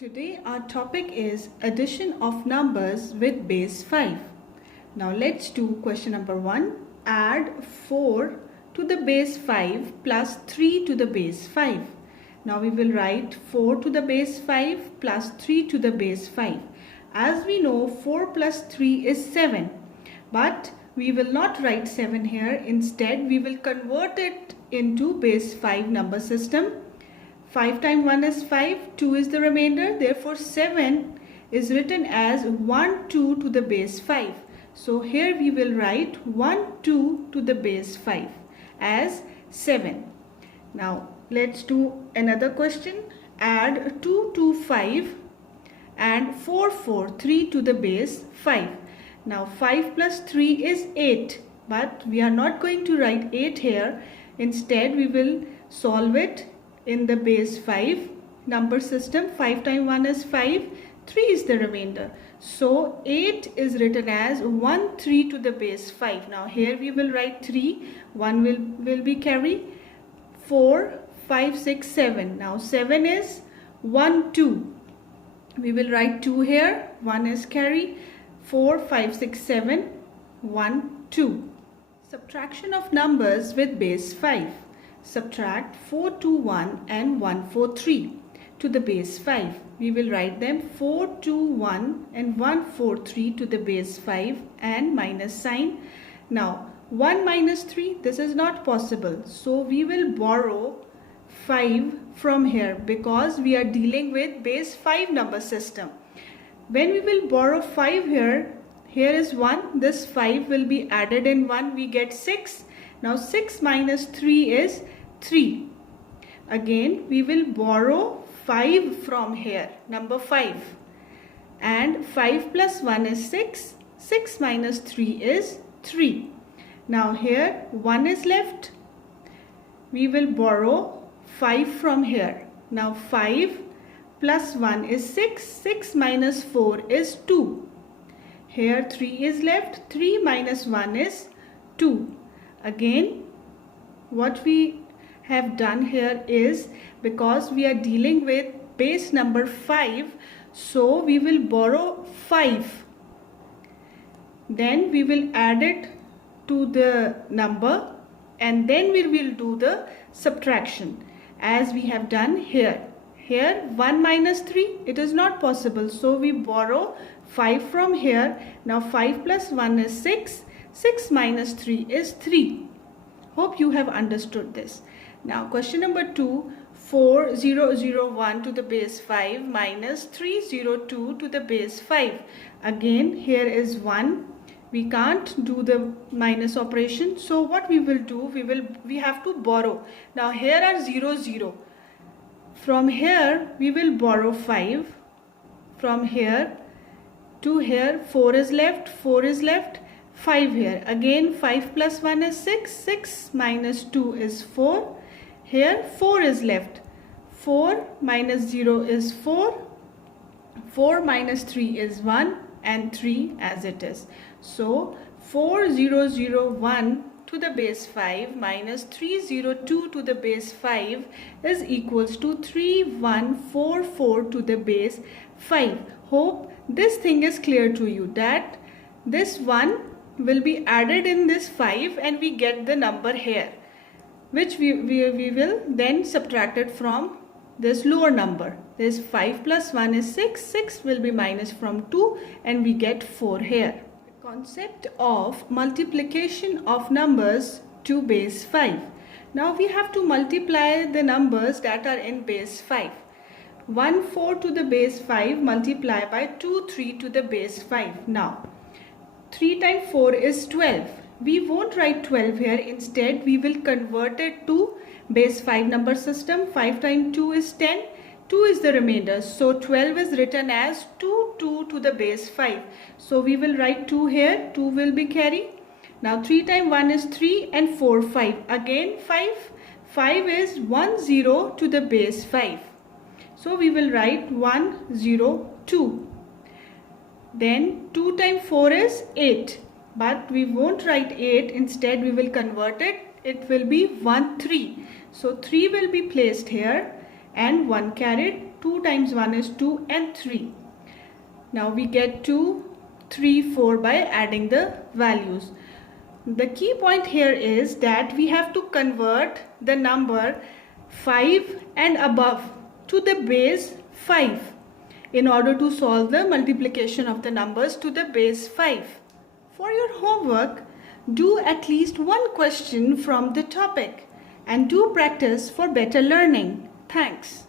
Today our topic is addition of numbers with base 5. Now let's do question number 1. Add 4 to the base 5 plus 3 to the base 5. Now we will write 4 to the base 5 plus 3 to the base 5. As we know, 4 plus 3 is 7. But we will not write 7 here. Instead, we will convert it into base 5 number system. 5 times 1 is 5, 2 is the remainder. Therefore, 7 is written as 1, 2 to the base 5. So, here we will write 1, 2 to the base 5 as 7. Now, let's do another question. Add 2 to 5 and 4, 4, 3 to the base 5. Now, 5 plus 3 is 8. But we are not going to write 8 here. Instead, we will solve it in the base 5 number system. 5 times 1 is 5, 3 is the remainder. So 8 is written as 1, 3 to the base 5. Now here we will write 3, 1 will be carry, 4, 5, 6, 7. Now 7 is 1, 2. We will write 2 here, 1 is carry, 4, 5, 6, 7, 1, 2. Subtraction of numbers with base 5. Subtract 4, 2, 1 and 1, 4, 3 to the base 5. We will write them 4, 2, 1 and 1, 4, 3 to the base 5 and minus sign. Now 1 minus 3, this is not possible. So we will borrow 5 from here because we are dealing with base 5 number system. When we will borrow 5 here is 1. This 5 will be added in 1. We get 6. Now 6 minus 3 is 3. Again we will borrow 5 from here, number 5. And 5 plus 1 is 6. 6 minus 3 is 3. Now here 1 is left. We will borrow 5 from here. Now 5 plus 1 is 6. 6 minus 4 is 2. Here 3 is left. 3 minus 1 is 2. Again, what we have done here is, because we are dealing with base number 5, so we will borrow 5. Then we will add it to the number and then we will do the subtraction as we have done here. Here 1 minus 3, it is not possible. So we borrow 5 from here. Now 5 plus 1 is 6. 6 minus 3 is 3. Hope you have understood this. Now question number 2. 4001 to the base 5 minus 302 to the base 5. Again here is 1. We can't do the minus operation. So what we will do, we have to borrow. Now here are 0, 0. From here we will borrow 5. From here to here 4 is left, 4 is left. 5 here. Again 5 plus 1 is 6. 6 minus 2 is 4. Here 4 is left. 4 minus 0 is 4. 4 minus 3 is 1 and 3 as it is. So 4001 to the base 5 minus 302 to the base 5 is equals to 3144 to the base 5. Hope this thing is clear to you, that this 1 will be added in this 5 and we get the number here, which we will then subtract it from this lower number. This 5 plus 1 is 6. 6 will be minus from 2 and we get 4 here. The concept of multiplication of numbers to base 5. Now we have to multiply the numbers that are in base 5. 1, 4 to the base 5 multiply by 2, 3 to the base 5. Now 3 times 4 is 12. We won't write 12 here. Instead, we will convert it to base 5 number system. 5 times 2 is 10. 2 is the remainder. So 12 is written as 2, 2 to the base 5. So we will write 2 here. 2 will be carry. Now 3 times 1 is 3 and 4, 5. Again 5. 5 is 1, 0 to the base 5. So we will write 1, 0, 2. Then 2 times 4 is 8. But we won't write 8. Instead we will convert it. It will be 1, 3. So 3 will be placed here and 1 carried. 2 times 1 is 2 and 3. Now we get 2, 3, 4 by adding the values. The key point here is that we have to convert the number 5 and above to the base 5 in order to solve the multiplication of the numbers to the base 5. For your homework, do at least one question from the topic and do practice for better learning. Thanks.